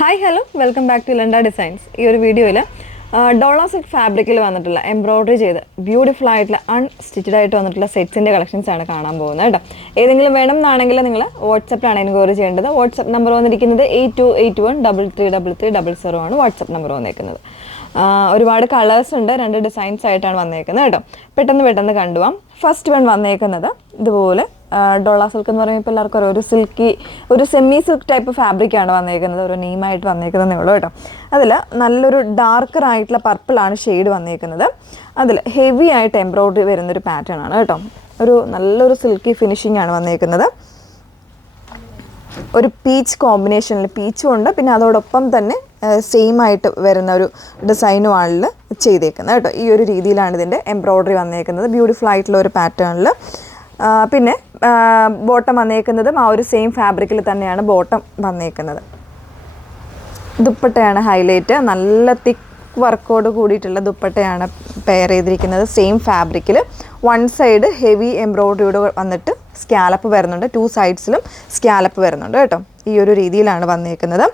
Hi hello welcome back to ലണ്ട designs. ഈ ഒരു വീഡിയോയിൽ ഡോള സിൽക്ക് ഫാബ്രിക്കിൽ വന്നിട്ടുള്ള എംബ്രോയ്ഡറി ചെയ്ത് ബ്യൂട്ടിഫുൾ ആയിട്ടുള്ള അൺസ്റ്റിച്ചഡ് ആയിട്ട് വന്നിട്ടുള്ള സെറ്റ്സിൻ്റെ കളക്ഷൻസ് ആണ് കാണാൻ പോകുന്നത് കേട്ടോ. ഏതെങ്കിലും വേണം എന്നാണെങ്കിൽ നിങ്ങൾ വാട്സപ്പിലാണ് എൻക്വയറി ചെയ്യേണ്ടത്. വാട്സപ്പ് നമ്പർ വന്നിരിക്കുന്നത് 8281333300 ആണ് വാട്സപ്പ് നമ്പർ വന്നിരിക്കുന്നത്. ഒരുപാട് കളേഴ്സ് ഉണ്ട്, 2 ഡിസൈൻസ് ആയിട്ടാണ് വന്നേക്കുന്നത് കേട്ടോ. പെട്ടെന്ന് കണ്ടുപോകാം. ഫസ്റ്റ് വൺ വന്നേക്കുന്നത് ഇതുപോലെ ഡോള സിൽക്ക് എന്ന് പറയുമ്പോൾ എല്ലാവർക്കും ഒരു സിൽക്കി ഒരു സെമി സിൽക്ക് ടൈപ്പ് ഫാബ്രിക്കാണ് വന്നേക്കുന്നത്. ഒരു നെയിമായിട്ട് വന്നേക്കുന്നതേ ഉള്ളൂ കേട്ടോ. അതിൽ നല്ലൊരു ഡാർക്കർ ആയിട്ടുള്ള പർപ്പിളാണ് ഷെയ്ഡ് വന്നേക്കുന്നത്. അതിൽ ഹെവി ആയിട്ട് എംബ്രോയ്ഡറി വരുന്നൊരു പാറ്റേൺ ആണ് കേട്ടോ. ഒരു നല്ലൊരു സിൽക്കി ഫിനിഷിംഗ് ആണ് വന്നേക്കുന്നത്. ഒരു പീച്ച് കോമ്പിനേഷനിൽ പീച്ചും ഉണ്ട്, പിന്നെ അതോടൊപ്പം തന്നെ സെയിം ആയിട്ട് വരുന്ന ഒരു ഡിസൈനുമാണ് ചെയ്തേക്കുന്നത് കേട്ടോ. ഈ ഒരു രീതിയിലാണ് ഇതിൻ്റെ എംബ്രോയ്ഡറി വന്നേക്കുന്നത്, ബ്യൂട്ടിഫുൾ ആയിട്ടുള്ള ഒരു പാറ്റേണിൽ. പിന്നെ ബോട്ടം വന്നേക്കുന്നതും ആ ഒരു സെയിം ഫാബ്രിക്കിൽ തന്നെയാണ് ബോട്ടം വന്നേക്കുന്നത്. ദുപ്പട്ടയാണ് ഹൈലൈറ്റ്, നല്ല തിക്ക് വർക്കോട് കൂടിയിട്ടുള്ള ദുപ്പട്ടയാണ് പെയർ ചെയ്തിരിക്കുന്നത്. സെയിം ഫാബ്രിക്കിൽ വൺ സൈഡ് ഹെവി എംബ്രോയ്ഡറിയോട് വന്നിട്ട് സ്കാലപ്പ് വരുന്നുണ്ട്, 2 സൈഡ്സിലും സ്കാലപ്പ് വരുന്നുണ്ട് കേട്ടോ. ഈ ഒരു രീതിയിലാണ് വന്നേക്കുന്നത്.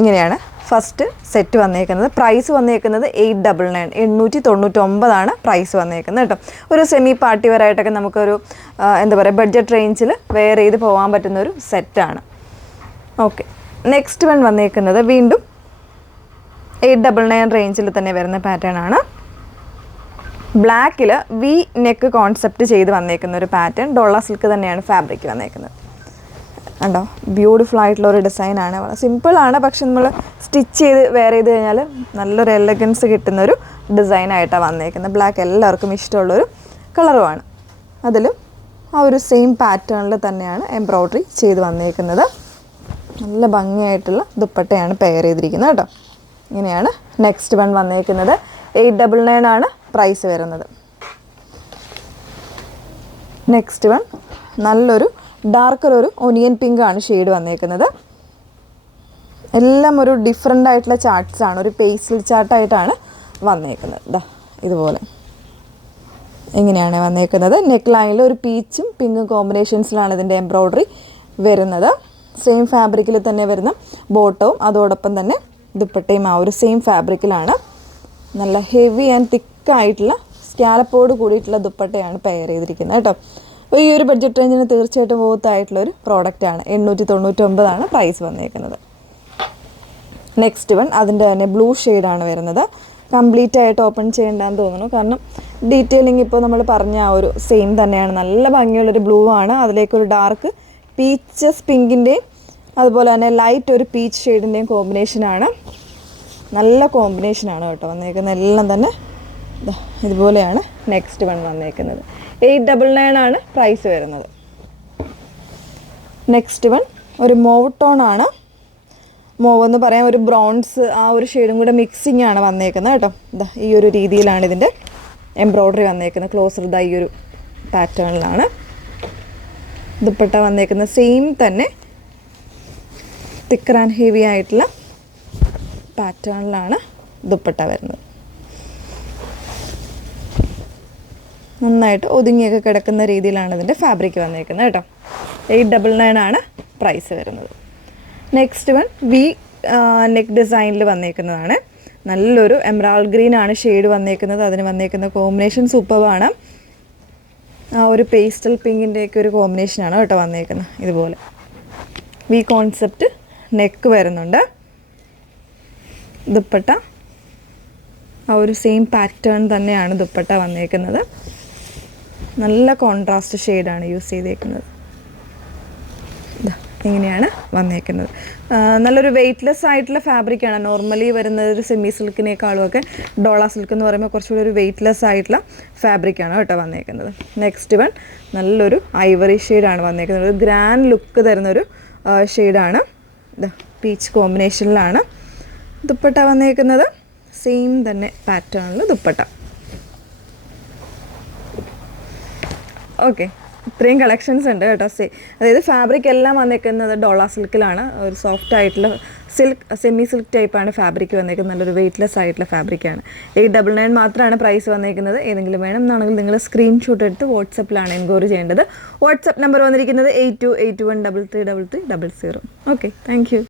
ഇങ്ങനെയാണ് ഫസ്റ്റ് സെറ്റ് വന്നേക്കുന്നത്. പ്രൈസ് വന്നേക്കുന്നത് 899 899 പ്രൈസ് വന്നേക്കുന്നത് കേട്ടോ. ഒരു സെമി പാർട്ടി വെയറായിട്ടൊക്കെ നമുക്കൊരു എന്താ പറയുക ബഡ്ജറ്റ് റേഞ്ചിൽ വെയർ ചെയ്ത് പോകാൻ പറ്റുന്നൊരു സെറ്റാണ്. ഓക്കെ, നെക്സ്റ്റ് വൺ വന്നേക്കുന്നത് വീണ്ടും 899 റേഞ്ചിൽ തന്നെ വരുന്ന പാറ്റേൺ ആണ്. ബ്ലാക്കിൽ വി നെക്ക് കോൺസെപ്റ്റ് ചെയ്ത് വന്നേക്കുന്ന ഒരു പാറ്റേൺ. ഡോള സിൽക്ക് തന്നെയാണ് ഫാബ്രിക് വന്നേക്കുന്നത്. കണ്ടോ, ബ്യൂട്ടിഫുൾ ആയിട്ടുള്ള ഒരു ഡിസൈനാണ്. സിമ്പിളാണ്, പക്ഷെ നമ്മൾ സ്റ്റിച്ച് ചെയ്ത് വെയർ ചെയ്ത് കഴിഞ്ഞാൽ നല്ലൊരു എലഗൻസ് കിട്ടുന്നൊരു ഡിസൈനായിട്ടാണ് വന്നേക്കുന്നത്. ബ്ലാക്ക് എല്ലാവർക്കും ഇഷ്ടമുള്ളൊരു കളറുമാണ്. അതിലും ആ ഒരു സെയിം പാറ്റേണിൽ തന്നെയാണ് എംബ്രോയ്ഡറി ചെയ്ത് വന്നേക്കുന്നത്. നല്ല ഭംഗിയായിട്ടുള്ള ദുപ്പട്ടയാണ് പെയർ ചെയ്തിരിക്കുന്നത് കേട്ടോ. ഇങ്ങനെയാണ് നെക്സ്റ്റ് വൺ വന്നേക്കുന്നത്. 899 പ്രൈസ് വരുന്നത്. നെക്സ്റ്റ് വൺ നല്ലൊരു ഡാർക്കർ ഒരു ഒനിയൻ പിങ്ക് ആണ് ഷെയ്ഡ് വന്നേക്കുന്നത്. എല്ലാം ഒരു ഡിഫറെൻ്റ് ആയിട്ടുള്ള ചാർട്ട്സ് ആണ്, ഒരു പേസ്റ്റിൽ ചാർട്ടായിട്ടാണ് വന്നേക്കുന്നത്. ഇതുപോലെ ഇങ്ങനെയാണ് വന്നേക്കുന്നത്. നെക്ക് ലൈനിൽ ഒരു പീച്ചും പിങ്കും കോമ്പിനേഷൻസിലാണ് ഇതിൻ്റെ എംബ്രോയ്ഡറി വരുന്നത്. സെയിം ഫാബ്രിക്കിൽ തന്നെ വരുന്ന ബോട്ടവും അതോടൊപ്പം തന്നെ ദുപ്പട്ടയും ആ ഒരു സെയിം ഫാബ്രിക്കിലാണ്. നല്ല ഹെവി ആൻഡ് തിക്കായിട്ടുള്ള സ്കാലപ്പോട് കൂടിയിട്ടുള്ള ദുപ്പട്ടയാണ് പെയർ ചെയ്തിരിക്കുന്നത് കേട്ടോ. അപ്പോൾ ഈ ഒരു ബഡ്ജറ്റ് റേഞ്ചിന് തീർച്ചയായിട്ടും വോത്തായിട്ടുള്ളൊരു പ്രോഡക്റ്റാണ്. 899 പ്രൈസ് വന്നേക്കുന്നത്. നെക്സ്റ്റ് വൺ അതിൻ്റെ തന്നെ ബ്ലൂ ഷെയ്ഡാണ് വരുന്നത്. കംപ്ലീറ്റ് ആയിട്ട് ഓപ്പൺ ചെയ്യേണ്ടെന്ന് തോന്നുന്നു, കാരണം ഡീറ്റെയിലിംഗ് ഇപ്പോൾ നമ്മൾ പറഞ്ഞ ആ ഒരു സെയിം തന്നെയാണ്. നല്ല ഭംഗിയുള്ളൊരു ബ്ലൂ ആണ്. അതിലേക്കൊരു ഡാർക്ക് പീച്ചസ് പിങ്കിൻ്റെയും അതുപോലെ തന്നെ ലൈറ്റ് ഒരു പീച്ച് ഷെയ്ഡിൻ്റെയും കോമ്പിനേഷനാണ്. നല്ല കോമ്പിനേഷനാണ് കേട്ടോ വന്നേക്കുന്നത്. എല്ലാം തന്നെ ഇതുപോലെയാണ് നെക്സ്റ്റ് വൺ വന്നേക്കുന്നത്. 899 പ്രൈസ് വരുന്നത്. നെക്സ്റ്റ് വൺ ഒരു മോവ് ടോൺ ആണ്. മോവ് എന്ന് പറയാം, ഒരു ബ്രോൺസ് ആ ഒരു ഷെയ്ഡും കൂടെ മിക്സിങ് ആണ് വന്നേക്കുന്നത് കേട്ടോ. ഈ ഒരു രീതിയിലാണ് ഇതിൻ്റെ എംബ്രോയ്ഡറി വന്നേക്കുന്നത്. ക്ലോസർ ഈ ഒരു പാറ്റേണിലാണ് ദുപ്പട്ട വന്നേക്കുന്നത്. സെയിം തന്നെ തിക്കർ ആൻഡ് ഹെവി ആയിട്ടുള്ള പാറ്റേണിലാണ് ദുപ്പട്ട വരുന്നത്. നന്നായിട്ട് ഒതുങ്ങിയൊക്കെ കിടക്കുന്ന രീതിയിലാണ് ഇതിൻ്റെ ഫാബ്രിക് വന്നേക്കുന്നത് കേട്ടോ. 899 പ്രൈസ് വരുന്നത്. നെക്സ്റ്റ് വൺ വി നെക്ക് ഡിസൈനിൽ വന്നേക്കുന്നതാണ്. നല്ലൊരു എമറാൾഡ് ഗ്രീൻ ആണ് ഷെയ്ഡ് വന്നേക്കുന്നത്. അതിന് വന്നേക്കുന്ന കോമ്പിനേഷൻ സൂപ്പറാണ്. ആ ഒരു പേസ്റ്റൽ പിങ്കിൻ്റെയൊക്കെ ഒരു കോമ്പിനേഷനാണ് കേട്ടോ വന്നേക്കുന്നത്. ഇതുപോലെ വി കോൺസെപ്റ്റ് നെക്ക് വരുന്നുണ്ട്. ദുപ്പട്ട ആ ഒരു സെയിം പാറ്റേൺ തന്നെയാണ് ദുപ്പട്ട വന്നേക്കുന്നത്. നല്ല കോൺട്രാസ്റ്റ് ഷെയ്ഡാണ് യൂസ് ചെയ്തേക്കുന്നത്. ഇങ്ങനെയാണ് വന്നേക്കുന്നത്. നല്ലൊരു വെയ്റ്റ്ലെസ് ആയിട്ടുള്ള ഫാബ്രിക്കാണ്. നോർമലി വരുന്നത് ഒരു സെമി സിൽക്കിനേക്കാളും ഒക്കെ ഡോള സിൽക്ക് എന്ന് പറയുമ്പോൾ കുറച്ചുകൂടി ഒരു വെയ്റ്റ്ലെസ് ആയിട്ടുള്ള ഫാബ്രിക്കാണ് കേട്ടോ വന്നേക്കുന്നത്. നെക്സ്റ്റ് വൺ നല്ലൊരു ഐവറി ഷെയ്ഡാണ് വന്നേക്കുന്നത്. ഒരു ഗ്രാൻഡ് ലുക്ക് തരുന്നൊരു ഷെയ്ഡാണ്. പീച്ച് കോമ്പിനേഷനിലാണ് ദുപ്പട്ട വന്നേക്കുന്നത്. സെയിം തന്നെ പാറ്റേണിൽ ദുപ്പട്ട. ഓക്കെ, ഇത്രയും കളക്ഷൻസ് ഉണ്ട് കേട്ടോ. അതായത് ഫാബ്രിക് എല്ലാം വന്നേക്കുന്നത് ഡോള സിൽക്കിലാണ്. ഒരു സോഫ്റ്റ് ആയിട്ടുള്ള സിൽക്ക് സെമി സിൽക്ക് ടൈപ്പാണ് ഫാബ്രിക് വന്നേക്കുന്നത്. നല്ലൊരു വെയ്റ്റ്ലെസ് ആയിട്ടുള്ള ഫാബ്രിക്കാണ്. 899 മാത്രമാണ് പ്രൈസ് വന്നേക്കുന്നത്. ഏതെങ്കിലും വേണം എന്നാണെങ്കിൽ നിങ്ങൾ സ്ക്രീൻഷോട്ട് എടുത്ത് വാട്സപ്പിലാണ് എൻക്വയറി ചെയ്യേണ്ടത്. വാട്സപ്പ് നമ്പർ വന്നിരിക്കുന്നത് 8281333300. Okay, thank you.